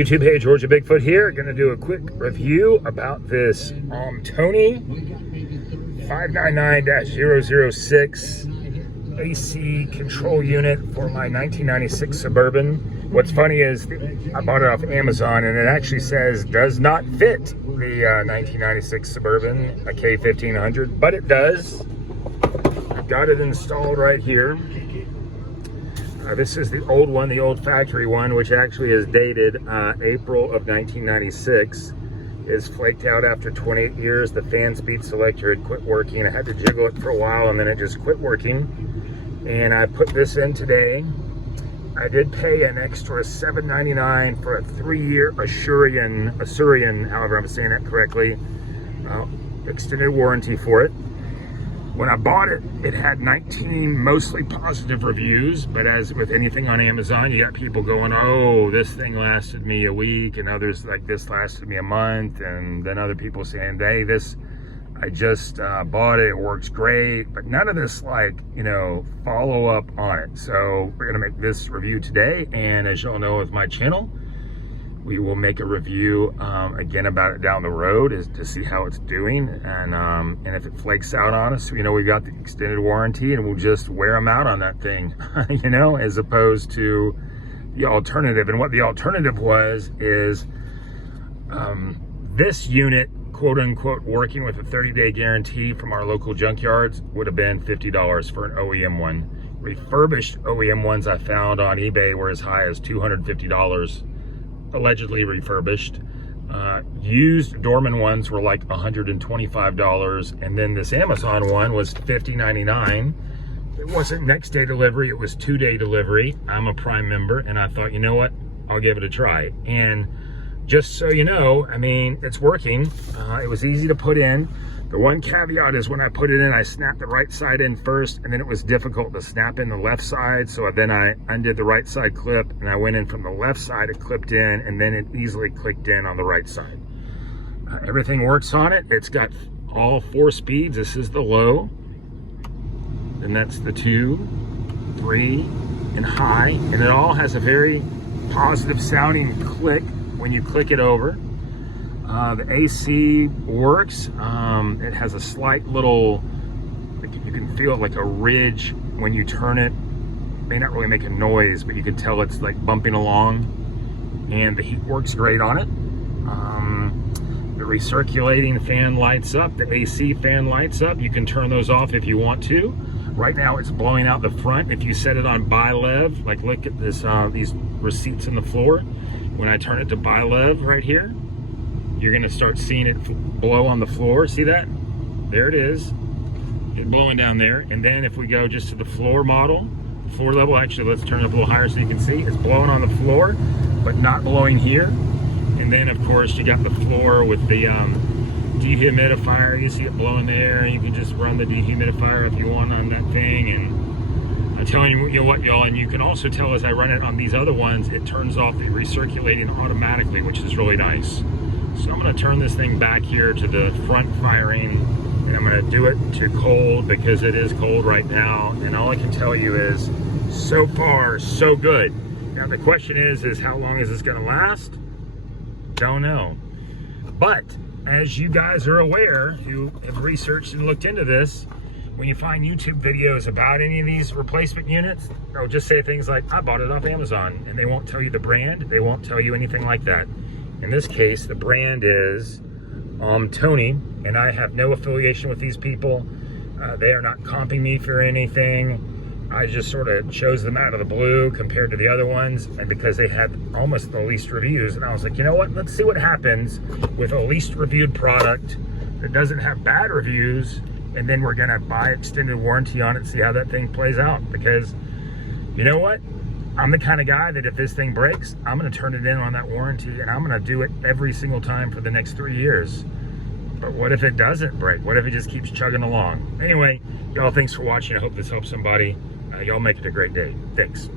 YouTube, hey, Georgia Bigfoot here. Gonna do a quick review about this Aumtoni 599-006 AC control unit for my 1996 Suburban. What's funny is I bought it off Amazon and it actually says does not fit the 1996 Suburban, a K1500, but it does. I've got it installed right here. This is the old one, the old factory one, which actually is dated April of 1996. Is flaked out after 28 years. The fan speed selector had quit working. I had to jiggle it for a while and then it just quit working. And I put this in today. I did pay an extra $7.99 for a 3-year Asurian, however I'm saying that correctly, extended warranty for it. When I bought it, it had 19 mostly positive reviews, but as with anything on Amazon, you got people going, oh, this thing lasted me a week, and others like this lasted me a month, and then other people saying, hey, this, I just bought it, it works great, but none of this, like, you know, follow up on it. So we're gonna make this review today, and as y'all know with my channel, we will make a review again about it down the road to see how it's doing, and if it flakes out on us, you know, we got the extended warranty and we'll just wear them out on that thing, you know, as opposed to the alternative. And what the alternative was is this unit, quote unquote, working with a 30-day guarantee from our local junkyards would have been $50 for an OEM one. Refurbished OEM ones I found on eBay were as high as $250. Allegedly refurbished. Used Dorman ones were like $125, and then this Amazon one was $50.99. It wasn't next day delivery, it was 2-day delivery. I'm a Prime member and I thought, you know what, I'll give it a try. And just so you know, I mean, it's working. It was easy to put in. The one caveat is when I put it in, I snapped the right side in first, and then it was difficult to snap in the left side. So then I undid the right side clip and I went in from the left side, it clipped in, and then it easily clicked in on the right side. Everything works on it. It's got all 4 speeds. This is the low, and that's the 2, 3, and high. And it all has a very positive sounding click when you click it over. The AC works. It has a slight little, like you can feel it like a ridge when you turn it. May not really make a noise, but you can tell it's like bumping along. And the heat works great on it. The recirculating fan lights up. The AC fan lights up. You can turn those off if you want to. Right now it's blowing out the front. If you set it on BiLev, like look at this, these receipts in the floor. When I turn it to BiLev right here, you're gonna start seeing it blow on the floor. See that? There it is. It's blowing down there. And then if we go just to the floor model, floor level, actually let's turn it up a little higher so you can see. It's blowing on the floor, but not blowing here. And then of course you got the floor with the dehumidifier. You see it blowing there. You can just run the dehumidifier if you want on that thing. And I'm telling you, you know what, y'all, and you can also tell as I run it on these other ones, it turns off the recirculating automatically, which is really nice. So I'm going to turn this thing back here to the front firing, and I'm going to do it to cold because it is cold right now. And all I can tell you is, so far, so good. Now the question is how long is this going to last? Don't know. But as you guys are aware, who have researched and looked into this, when you find YouTube videos about any of these replacement units, they'll just say things like, I bought it off Amazon, and they won't tell you the brand. They won't tell you anything like that. In this case, the brand is Aumtoni, and I have no affiliation with these people. They are not comping me for anything. I just sort of chose them out of the blue compared to the other ones, and because they had almost the least reviews, and I was like, you know what, let's see what happens with a least reviewed product that doesn't have bad reviews, and then we're gonna buy extended warranty on it, see how that thing plays out. Because you know what, I'm the kind of guy that if this thing breaks, I'm going to turn it in on that warranty, and I'm going to do it every single time for the next 3 years. But what if it doesn't break? What if it just keeps chugging along? Anyway, y'all, thanks for watching. I hope this helps somebody. Y'all make it a great day. Thanks.